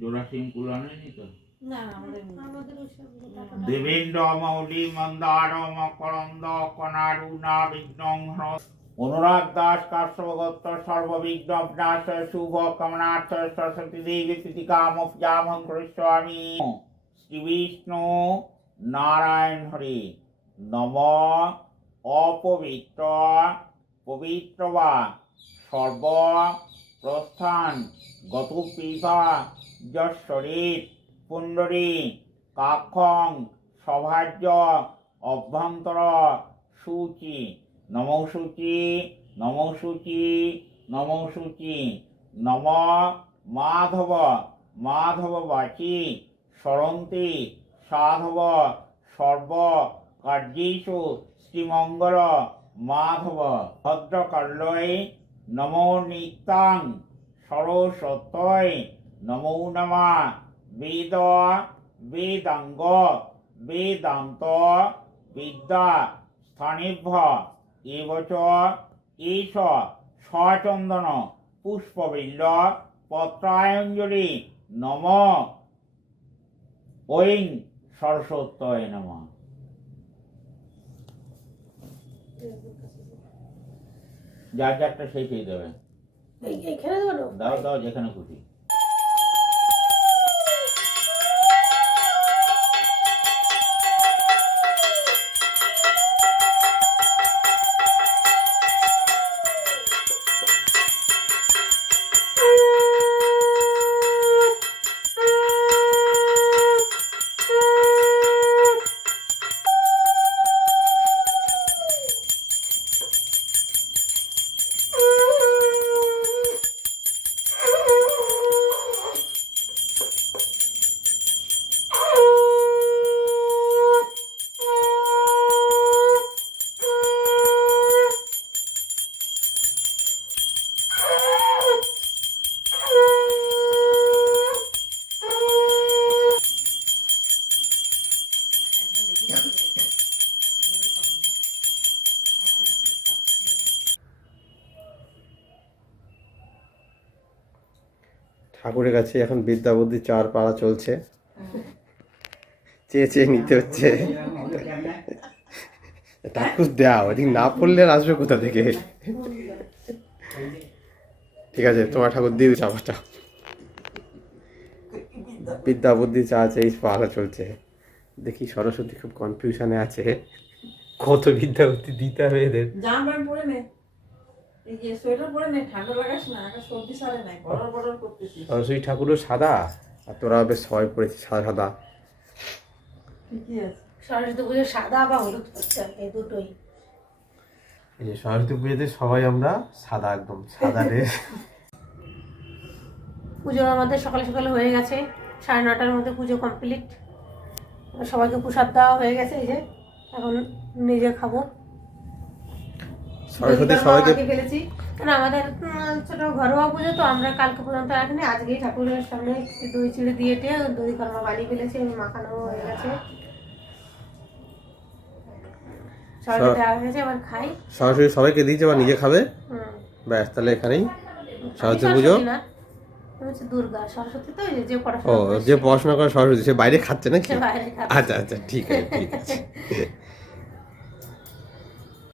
জোড়াসিং কুলানে নি তো দেবেন্দ্র মৌলি মন্দার মকরন্দ কনারুণা বিঘ্নং হ্র- অনুরাগ দাস কাশ্যপগত্ত সর্ববিঘ্ন বিনাশ শুভ কামনার্থ সরস্বতী দেবী কামপ্যামং করিষ্যামি শ্রী বিষ্ণু নারায়ণ হরি। নম অপবিত্র পবিত্র বা সর্ব প্রস্থান গত পিতা যশ্বরীর পুণ্ডরী, কাক্ষং সভাজ্য অভ্যন্তর সূচি। নম সূচি নম সূচি নম মাধব মাধব বাচি সরন্তি সাধব, সর্ব কার্যেষু, শ্রীমঙ্গল, মাধব। ভদ্রকাল্যই নমো নিত্যাং সরস্বতয় নমো নমা বেদ বেদাঙ্গ বেদান্ত বিদ্যা স্থানেভ্য এবচ এষ সচন্দন পুষ্পবিল্ল পত্রায়ঞ্জলি নম ঐং সরস্বতয় নম যার যারটা সেই পেয়ে দেবে? দাও দাও যেখানে খুশি। ঠাকুরের কাছে এখন বিদ্যা বুদ্ধি চার পাড়া চলছে। চেয়ে চেয়ে নিতে হচ্ছে। ঠাকুর দাও এদিক না পড়লে আসবে কোথা থেকে? ঠিক আছে, তোমার ঠাকুর দিয়ে চাপাটা বিদ্যা বুদ্ধি চা এই পাড়া চলছে। দেখি সরস্বতী খুব কনফিউশনে আছে। কত বিদ্যা বুদ্ধি দিতে হবে এদের জামা পরে নে। এই যে সোয়েটার পরে নে ঠান্ডা লাগাস না একটা সর্দি সারে নাই বড় বড় করতেছিস। সরস্বতী ঠাকুরও সাদা আর তোরা বেশ সবাই পড়েছে সাদা সাদা। ঠিকই আছে। সরস্বতী পুজো সাদা বা হলুদ করতে এই দুটোই। এই যে সরস্বতী পুজোতে সবাই আমরা সাদা একদম সাদা ড্রেস পুজো আমাদের সকালে সকালে হয়ে গেছে সাড়ে নটার মধ্যে পুজো কমপ্লিট সবাইকে প্রসাদ দেওয়া হয়ে গেছে এই যে এখন নিজে খাব। সরস্বতী সবাইকে ফেলেছি। কারণ আমাদের ছোট ঘরোয়া পুজো তো আমরা কালকে পর্যন্ত রাখিনি আজকেই ঠাকুরের সামনে দই চিড়ে দিয়ে টিয়ে দই কর্মা বানিয়ে ফেলেছি মাখানো হয়ে গেছে। সবাইকে সব- দেওয়া গেছে এবার খাই। সরাসরি সবাইকে দিয়েছে বা নিজে খাবে? ব্যাস তাহলে এখানেই সরস্বতী পুজো। ও যে পড়াশোনা করে সরস্বতী সে বাইরে খাচ্ছে নাকি। আচ্ছা আচ্ছা ঠিক আছে ঠিক আছে।